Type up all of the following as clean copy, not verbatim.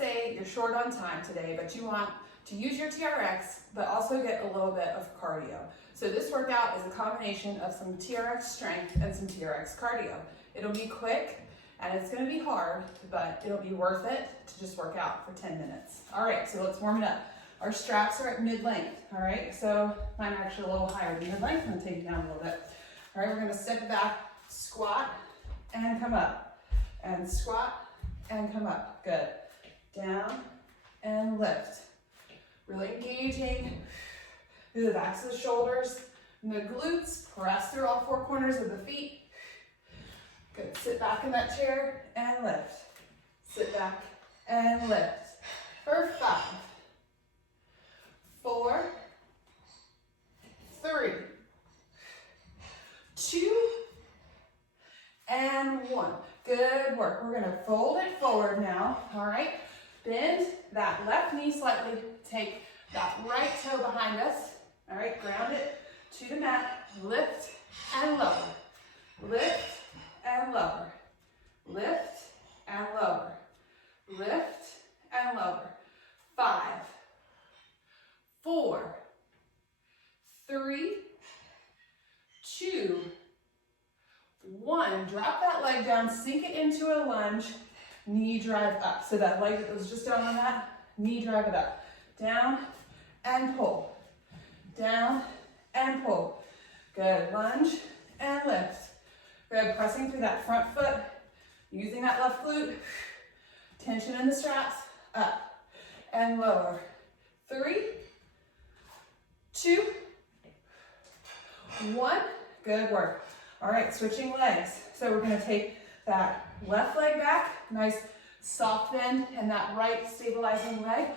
say you're short on time today, but you want to use your TRX, but also get a little bit of cardio. So this workout is a combination of some TRX strength and some TRX cardio. It'll be quick and it's gonna be hard, but it'll be worth it to just work out for 10 minutes. All right, so let's warm it up. Our straps are at mid-length, all right? So mine are actually a little higher than mid-length. I'm gonna take it down a little bit. All right, we're gonna step back, squat, and come up. And squat, and come up. Good. Down, and lift. Really engaging through the backs of the shoulders and the glutes. Press through all four corners of the feet. Good. Sit back in that chair and lift. Sit back and lift. For 5, 4, 3, 2, and 1. Good work. We're gonna fold it forward now, all right? Bend that left knee slightly. Take that right toe behind us, all right? Ground it to the mat. Lift and lower. Lift and lower. Lift and lower. Lift and lower. 5, 4, 3, 2, 1. Drop that leg down, sink it into a lunge, knee drive up. So that leg that was just down on that, knee drive it up. Down and pull. Down and pull. Good. Lunge and lift. Good. Pressing through that front foot, using that left glute. Tension in the straps. Up and lower. 3, 2, 1. Good work. All right, switching legs. So we're gonna take that left leg back, nice soft bend, and that right stabilizing leg.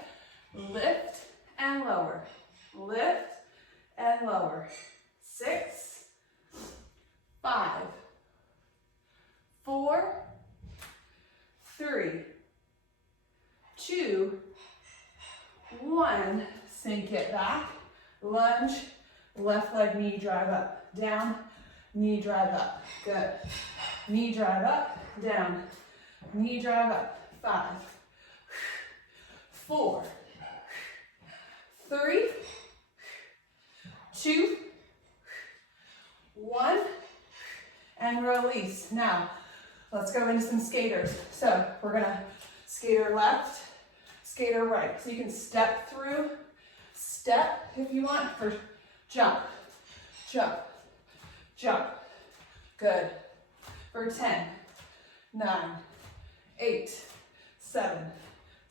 Lift and lower. Lift and lower. 6, 5, 4, 3, 2, 1. Sink it back. Lunge. Left leg knee drive up. Down. Knee drive up. Good. Knee drive up. Down. Knee drive up. 5, 4, 3, 2, 1, and release. Now, let's go into some skaters. So we're gonna skater left, skater right. So you can step through, step if you want, for jump, jump, jump. Good. For 10, 9, 8, 7,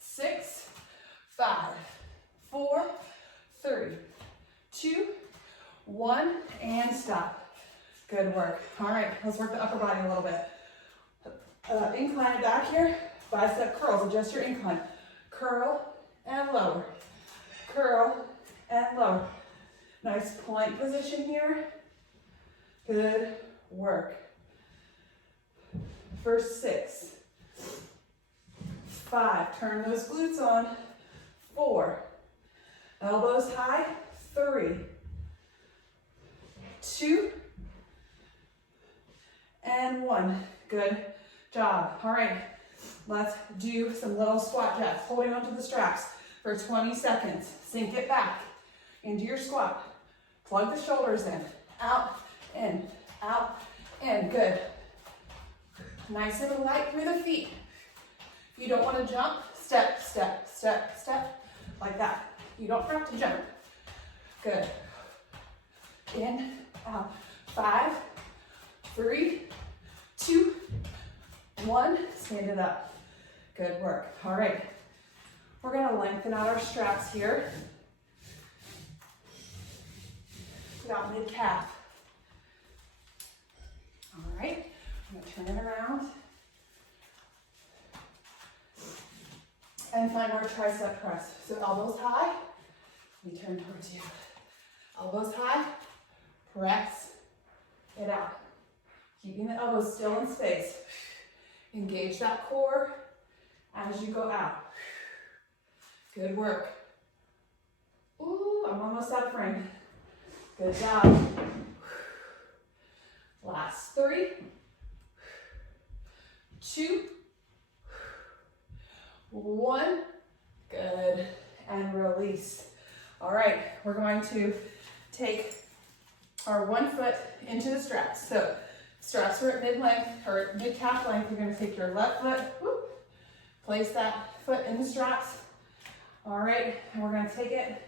6, 5, 4, 3, 2, 1, and stop. Good work. All right, let's work the upper body a little bit. Incline it back here, bicep curls. Adjust your incline. Curl and lower. Curl and lower. Nice plank position here. Good work. For 6, 5, turn those glutes on. 4, elbows high. 3, 2, and 1. Good job. All right, let's do some little squat jacks, holding onto the straps for 20 seconds. Sink it back into your squat. Plug the shoulders in, out, in, out, in. Good. Nice and light through the feet. If you don't want to jump, step, step, step, step, like that. You don't have to jump. Good. In, out. 5, 3, 2, 1. Stand it up. Good work. All right. We're going to lengthen out our straps here. About mid-calf. All right. I'm going to turn it around. And find our tricep press. So elbows high. We turn towards you. Elbows high. Press it out. Keeping the elbows still in space. Engage that core as you go out. Good work. Ooh, I'm almost out of frame. Good job. Last 3, 2, 1, good, and release. All right, we're going to take our one foot into the straps. So straps are at mid-length or mid-calf length. You're going to take your left foot, whoop, place that foot in the straps. All right, and we're going to take it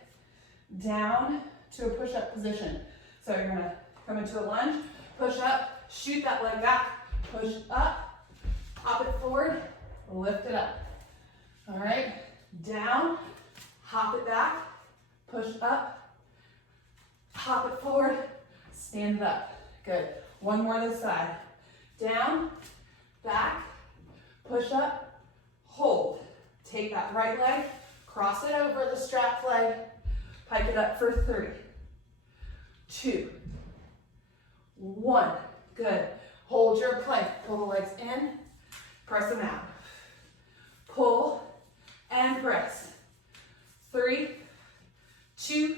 down to a push-up position. So you're going to come into a lunge, push up, shoot that leg back, push up, hop it forward, lift it up. All right, down, hop it back, push up, hop it forward, stand it up. Good. One more this side. Down, back, push up, hold. Take that right leg, cross it over the strapped leg, pike it up for 3, 2, 1. Good. Hold your plank. Pull the legs in, press them out. Pull and press. 3, 2,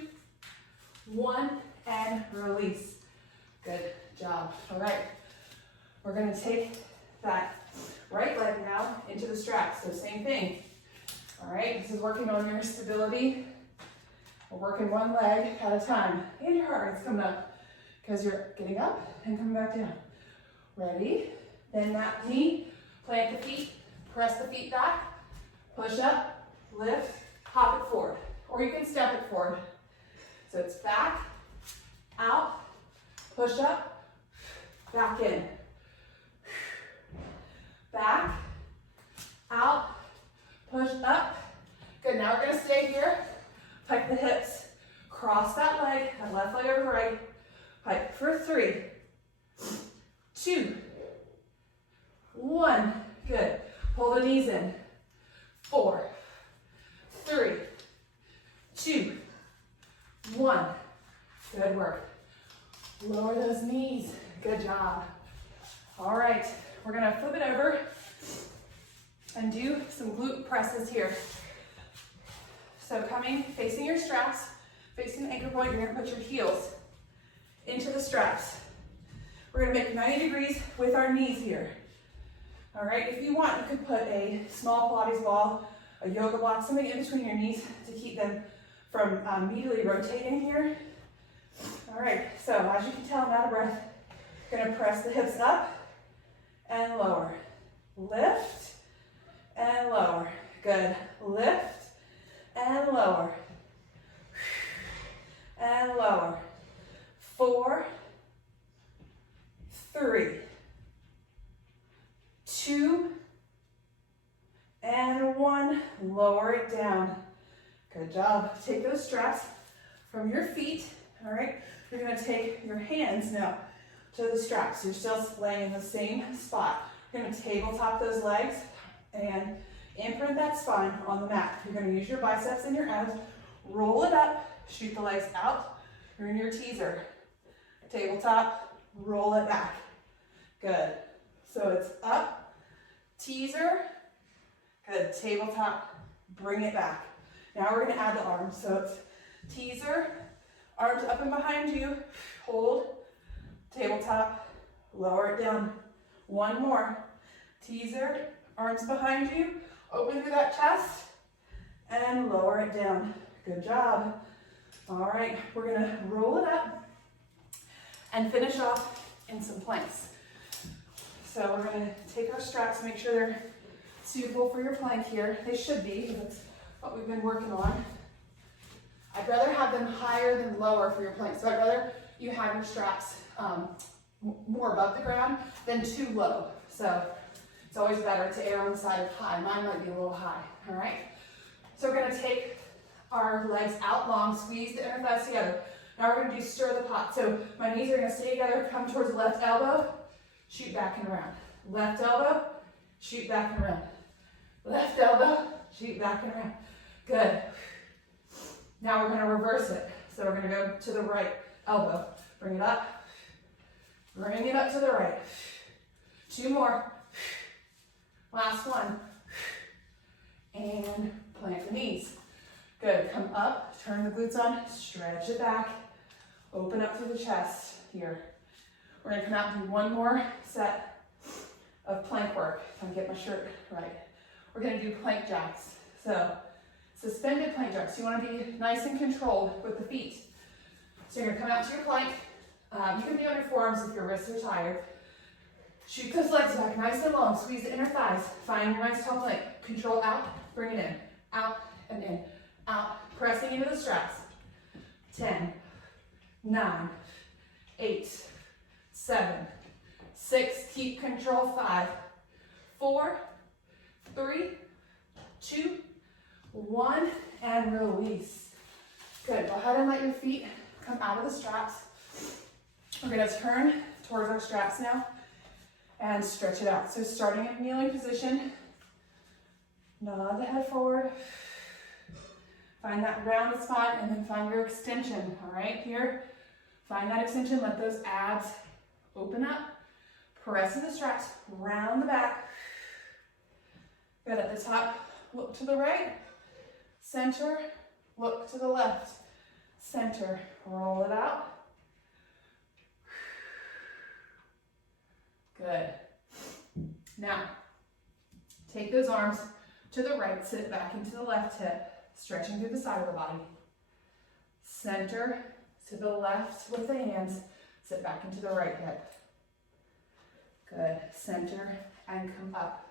1, and release. Good job. All right. We're going to take that right leg now into the straps. So same thing. All right. This is working on your stability. We're working one leg at a time. And your heart rate's coming up because you're getting up and coming back down. Ready? Bend that knee, plant the feet, press the feet back, push up, lift, hop it forward. Or you can step it forward. So it's back, out, push up, back in. Back, out, push up. Good, now we're gonna stay here. Pike the hips, cross that leg, that left leg over right. Pike for 3, 2, 1. Good. Pull the knees in. 4, 3, 2, 1. Good work. Lower those knees. Good job. All right, we're gonna flip it over and do some glute presses here. So coming, facing your straps, facing the anchor point, you're gonna put your heels into the straps. We're gonna make 90 degrees with our knees here. All right, if you want, you could put a small Pilates ball, a yoga block, something in between your knees to keep them from immediately rotating here. All right, so as you can tell, I'm out of breath. Gonna press the hips up and lower. Lift and lower. Good. Lift and lower. And lower. 4, 3, 2, and 1. Lower it down. Good job. Take those straps from your feet. All right. You're going to take your hands now to the straps. You're still laying in the same spot. You're going to tabletop those legs and imprint that spine on the mat. You're going to use your biceps and your abs. Roll it up. Shoot the legs out. You're in your teaser. Tabletop. Roll it back. Good. So it's up. Teaser. Good. Tabletop. Bring it back. Now we're going to add the arms. So it's teaser. Arms up and behind you. Hold. Tabletop. Lower it down. One more. Teaser. Arms behind you. Open through that chest. And lower it down. Good job. All right. We're going to roll it up and finish off in some planks. So we're going to take our straps, make sure they're suitable for your plank here. They should be, because that's what we've been working on. I'd rather have them higher than lower for your plank. So I'd rather you have your straps more above the ground than too low. So it's always better to err on the side of high. Mine might be a little high, all right? So we're gonna take our legs out long, squeeze the inner thighs together. Now we're gonna do stir the pot. So my knees are gonna stay together, come towards the left elbow, shoot back and around. Left elbow, shoot back and around. Left elbow, shoot back and around. Good. Now we're gonna reverse it. So we're gonna go to the right elbow. Bring it up. Bring it up to the right. 2 more. Last one. And plant the knees. Good. Come up, turn the glutes on, stretch it back. Open up through the chest here. We're gonna come out and do one more set of plank work. If I can get my shirt right. we're gonna do plank jacks. So suspended plank jacks. You wanna be nice and controlled with the feet. So you're gonna come out to your plank. You can be on your forearms if your wrists are tired. Shoot those legs back nice and long. Squeeze the inner thighs. Find your nice tall plank. Control out, bring it in. Out and in. Out, pressing into the straps. 10, 9, 8, 7, 6, keep control, 5, 4, 3, 2, 1, and release. Good, go ahead and let your feet come out of the straps. We're gonna turn towards our straps now and stretch it out. So starting in kneeling position, nod the head forward. Find that rounded spot and then find your extension, all right? Here, find that extension, let those abs open up. Press in the straps, round the back. Good, at the top, look to the right. Center, look to the left. Center, roll it out. Good. Now, take those arms to the right, sit it back into the left hip, stretching through the side of the body. Center to the left with the hands, sit back into the right hip. Good. Center and come up.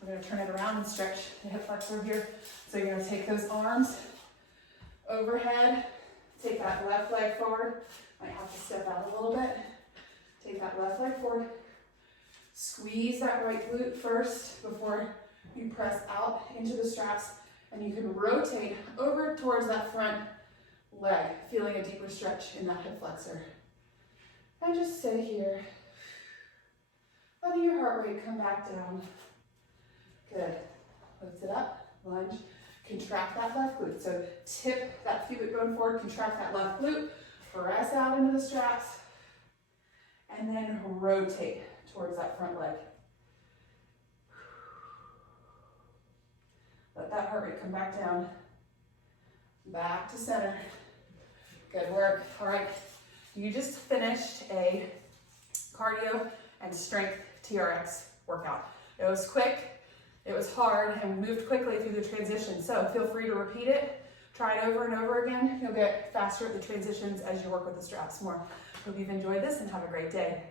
We're going to turn it around and stretch the hip flexor here. So you're going to take those arms overhead, take that left leg forward. Might have to step out a little bit. Take that left leg forward. Squeeze that right glute first before you press out into the straps, and you can rotate over towards that front leg, feeling a deeper stretch in that hip flexor. And just stay here. Letting your heart rate come back down. Good. Lift it up, lunge, contract that left glute. So tip that pubic bone forward, contract that left glute, press out into the straps, and then rotate towards that front leg. Let that heart rate come back down. Back to center. Good work. All right, you just finished a cardio and strength TRX workout. It was quick, it was hard, and we moved quickly through the transition. So feel free to repeat it. Try it over and over again. You'll get faster at the transitions as you work with the straps more. Hope you've enjoyed this and have a great day.